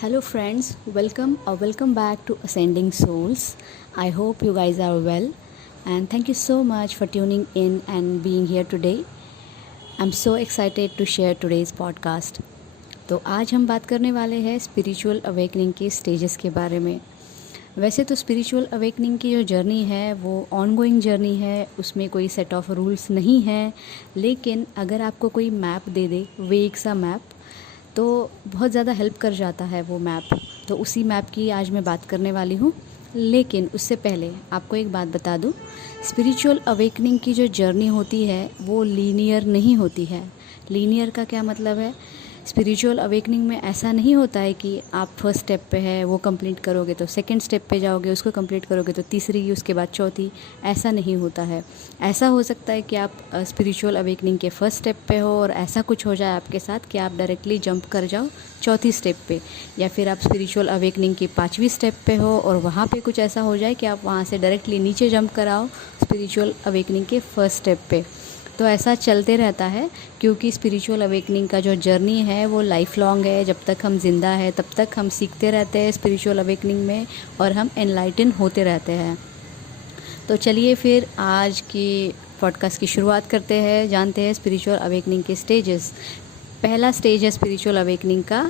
Hello, friends. Welcome back to Ascending Souls. I hope you guys are well, and thank you so much for tuning in and being here today. I'm so excited to share today's podcast. तो आज हम बात करने वाले हैं spiritual awakening के stages के बारे में। वैसे तो स्पिरिचुअल अवेकनिंग की जो जर्नी है वो ऑनगोइंग जर्नी है, उसमें कोई सेट ऑफ रूल्स नहीं है। लेकिन अगर आपको कोई मैप दे दे, वेग सा मैप, तो बहुत ज़्यादा हेल्प कर जाता है वो मैप। तो उसी मैप की आज मैं बात करने वाली हूँ। लेकिन उससे पहले आपको एक बात बता दूँ, स्पिरिचुअल अवेकनिंग की जो जर्नी होती है वो लीनियर नहीं होती है। लीनियर का क्या मतलब है? स्पिरिचुअल अवेकनिंग में ऐसा नहीं होता है कि आप फर्स्ट स्टेप पे है वो कंप्लीट करोगे तो सेकंड स्टेप पे जाओगे, उसको कंप्लीट करोगे तो तीसरी, उसके बाद चौथी। ऐसा नहीं होता है। ऐसा हो सकता है कि आप स्पिरिचुअल अवेकनिंग के फर्स्ट स्टेप पे हो और ऐसा कुछ हो जाए आपके साथ कि आप डायरेक्टली जंप कर जाओ चौथी स्टेप पे, या फिर आप स्पिरिचुअल अवेकनिंग की 5वीं स्टेप पे हो और वहाँ पे कुछ ऐसा हो जाए कि आप वहाँ से डायरेक्टली नीचे जंप कराओ स्पिरिचुअल अवेकनिंग के फर्स्ट स्टेप पे। तो ऐसा चलते रहता है, क्योंकि स्पिरिचुअल अवेकनिंग का जो जर्नी है वो लाइफ लॉन्ग है। जब तक हम जिंदा है तब तक हम सीखते रहते हैं स्पिरिचुअल अवेकनिंग में, और हम एनलाइटन होते रहते हैं। तो चलिए फिर आज की पॉडकास्ट की शुरुआत करते हैं, जानते हैं स्पिरिचुअल अवेकनिंग के स्टेजेस। पहला स्टेज है स्पिरिचुअल अवेकनिंग का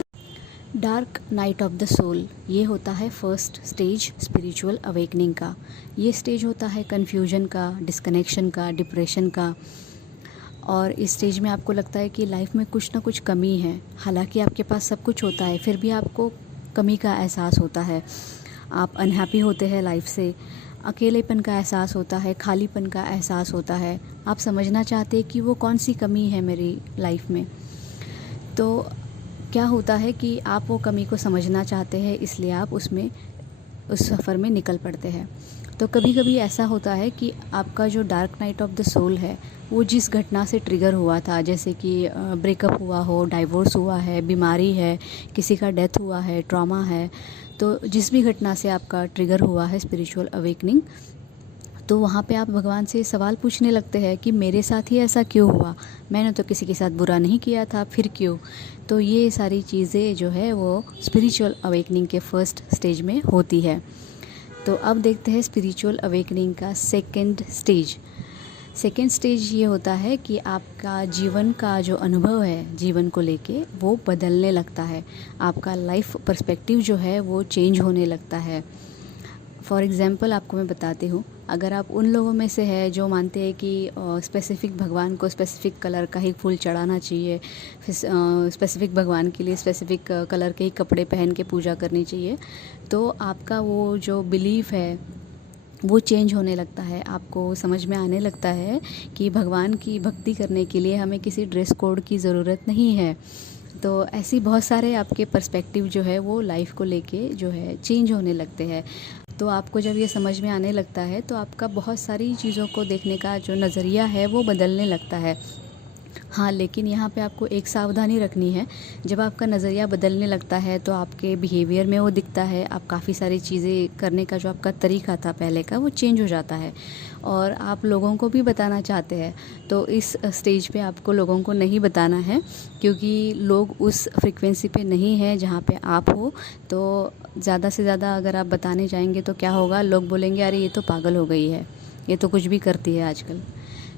dark night of the soul. ये होता है फर्स्ट स्टेज स्पिरिचुअल अवेकनिंग का। ये स्टेज होता है कन्फ्यूजन का, डिस्कनेक्शन का, डिप्रेशन का। और इस स्टेज में आपको लगता है कि लाइफ में कुछ ना कुछ कमी है। हालांकि आपके पास सब कुछ होता है, फिर भी आपको कमी का एहसास होता है। आप अनहैप्पी होते हैं लाइफ से, अकेलेपन का एहसास होता है, खालीपन का एहसास होता है। आप समझना चाहते हैं कि वो कौन सी कमी है मेरी लाइफ में। तो क्या होता है कि आप वो कमी को समझना चाहते हैं, इसलिए आप उस सफ़र में निकल पड़ते हैं। तो कभी कभी ऐसा होता है कि आपका जो dark night of the soul है वो जिस घटना से ट्रिगर हुआ था, जैसे कि ब्रेकअप हुआ हो, डाइवोर्स हुआ है, बीमारी है, किसी का डेथ हुआ है, ट्रॉमा है, तो जिस भी घटना से आपका ट्रिगर हुआ है स्पिरिचुअल अवेकनिंग, तो वहाँ पे आप भगवान से सवाल पूछने लगते हैं कि मेरे साथ ही ऐसा क्यों हुआ? मैंने तो किसी के साथ बुरा नहीं किया था, फिर क्यों? तो ये सारी चीज़ें जो है वो स्पिरिचुअल अवेकनिंग के फर्स्ट स्टेज में होती है। तो अब देखते हैं स्पिरिचुअल अवेकनिंग का सेकंड स्टेज। सेकंड स्टेज ये होता है कि आपका जीवन का जो अनुभव है जीवन को लेके वो बदलने लगता है। आपका लाइफ पर्सपेक्टिव जो है वो चेंज होने लगता है। फॉर एग्ज़ाम्पल आपको मैं बताती हूँ, अगर आप उन लोगों में से है जो मानते हैं कि स्पेसिफ़िक भगवान को स्पेसिफ़िक कलर का ही फूल चढ़ाना चाहिए, फिर स्पेसिफ़िक भगवान के लिए स्पेसिफ़िक कलर के ही कपड़े पहन के पूजा करनी चाहिए, तो आपका वो जो बिलीफ है वो चेंज होने लगता है। आपको समझ में आने लगता है कि भगवान की भक्ति करने के लिए हमें किसी ड्रेस कोड की ज़रूरत नहीं है। तो ऐसी बहुत सारे आपके पर्सपेक्टिव जो है वो लाइफ को लेके जो है चेंज होने लगते हैं। तो आपको जब ये समझ में आने लगता है तो आपका बहुत सारी चीज़ों को देखने का जो नज़रिया है वो बदलने लगता है। हाँ, लेकिन यहाँ पे आपको एक सावधानी रखनी है। जब आपका नज़रिया बदलने लगता है तो आपके बिहेवियर में वो दिखता है। आप काफ़ी सारी चीज़ें करने का जो आपका तरीका था पहले का वो चेंज हो जाता है, और आप लोगों को भी बताना चाहते हैं। तो इस स्टेज पे आपको लोगों को नहीं बताना है, क्योंकि लोग उस फ्रीक्वेंसी पे नहीं है जहाँ पे आप हो। तो ज़्यादा से ज़्यादा अगर आप बताने जाएंगे तो क्या होगा, लोग बोलेंगे अरे ये तो पागल हो गई है, ये तो कुछ भी करती है आजकल।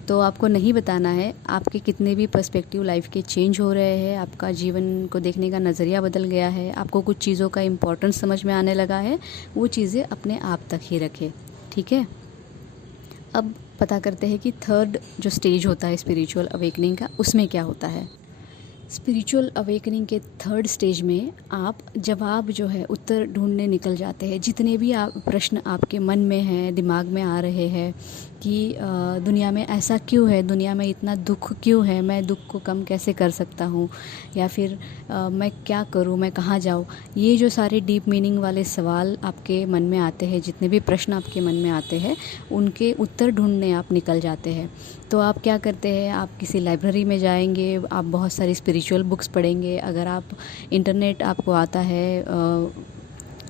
तो आपको नहीं बताना है। आपके कितने भी पर्सपेक्टिव लाइफ के चेंज हो रहे हैं, आपका जीवन को देखने का नज़रिया बदल गया है, आपको कुछ चीज़ों का इम्पोर्टेंस समझ में आने लगा है, वो चीज़ें अपने आप तक ही रखें, ठीक है। अब पता करते हैं कि थर्ड जो स्टेज होता है स्पिरिचुअल अवेकनिंग का, उसमें क्या होता है। स्पिरिचुअल अवेकनिंग के थर्ड स्टेज में आप जवाब जो है उत्तर ढूंढने निकल जाते हैं। जितने भी आप प्रश्न आपके मन में हैं, दिमाग में आ रहे हैं कि दुनिया में ऐसा क्यों है, दुनिया में इतना दुख क्यों है, मैं दुख को कम कैसे कर सकता हूँ, या फिर मैं क्या करूँ, मैं कहाँ जाऊँ, ये जो सारे डीप मीनिंग वाले सवाल आपके मन में आते हैं, जितने भी प्रश्न आपके मन में आते हैं, उनके उत्तर ढूंढने आप निकल जाते हैं। तो आप क्या करते हैं, आप किसी लाइब्रेरी में जाएंगे, आप बहुत सारी स्पिरिचुअल बुक्स पढ़ेंगे। अगर आप इंटरनेट आपको आता है,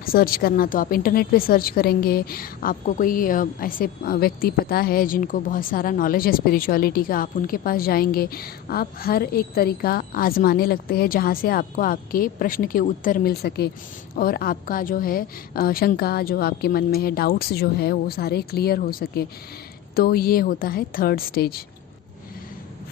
सर्च करना तो आप इंटरनेट पे सर्च करेंगे। आपको कोई ऐसे व्यक्ति पता है जिनको बहुत सारा नॉलेज है स्पिरिचुअलिटी का, आप उनके पास जाएंगे। आप हर एक तरीका आजमाने लगते हैं जहाँ से आपको आपके प्रश्न के उत्तर मिल सके और आपका जो है शंका जो आपके मन में है, डाउट्स जो है वो सारे क्लियर हो सके। तो ये होता है थर्ड स्टेज।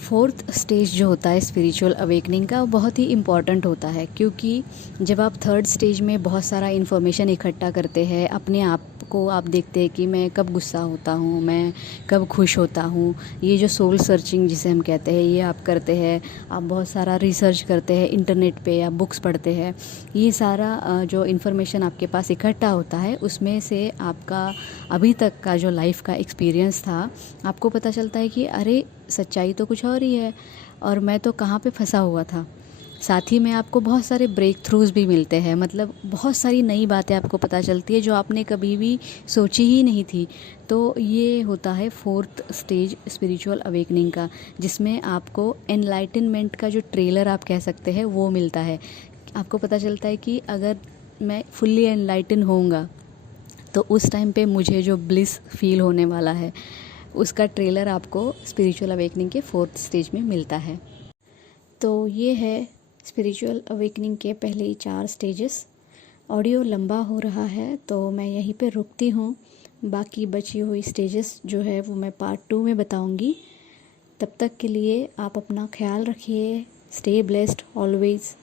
फोर्थ स्टेज जो होता है स्पिरिचुअल अवेकनिंग का, वो बहुत ही इम्पॉर्टेंट होता है, क्योंकि जब आप थर्ड स्टेज में बहुत सारा इन्फॉर्मेशन इकट्ठा करते हैं, अपने आप को आप देखते हैं कि मैं कब गुस्सा होता हूँ, मैं कब खुश होता हूँ। ये जो सोल सर्चिंग जिसे हम कहते हैं, ये आप करते हैं। आप बहुत सारा रिसर्च करते हैं इंटरनेट पे या बुक्स पढ़ते हैं। ये सारा जो इन्फॉर्मेशन आपके पास इकट्ठा होता है, उसमें से आपका अभी तक का जो लाइफ का एक्सपीरियंस था, आपको पता चलता है कि अरे सच्चाई तो कुछ और ही है और मैं तो कहाँ पे फंसा हुआ था। साथ ही में आपको बहुत सारे ब्रेक थ्रूज़ भी मिलते हैं, मतलब बहुत सारी नई बातें आपको पता चलती है जो आपने कभी भी सोची ही नहीं थी। तो ये होता है फोर्थ स्टेज स्पिरिचुअल अवेकनिंग का, जिसमें आपको एनलाइटनमेंट का जो ट्रेलर आप कह सकते हैं वो मिलता है। आपको पता चलता है कि अगर मैं फुल्ली एनलाइटन होऊंगा तो उस टाइम पे मुझे जो ब्लिस फील होने वाला है, उसका ट्रेलर आपको स्पिरिचुअल अवेकनिंग के फोर्थ स्टेज में मिलता है। तो ये है स्पिरिचुअल अवेकनिंग के पहले ही 4 स्टेजेस। ऑडियो लंबा हो रहा है तो मैं यहीं पे रुकती हूँ। बाकी बची हुई स्टेजेस जो है वो मैं पार्ट 2 में बताऊँगी। तब तक के लिए आप अपना ख्याल रखिए। Stay blessed always.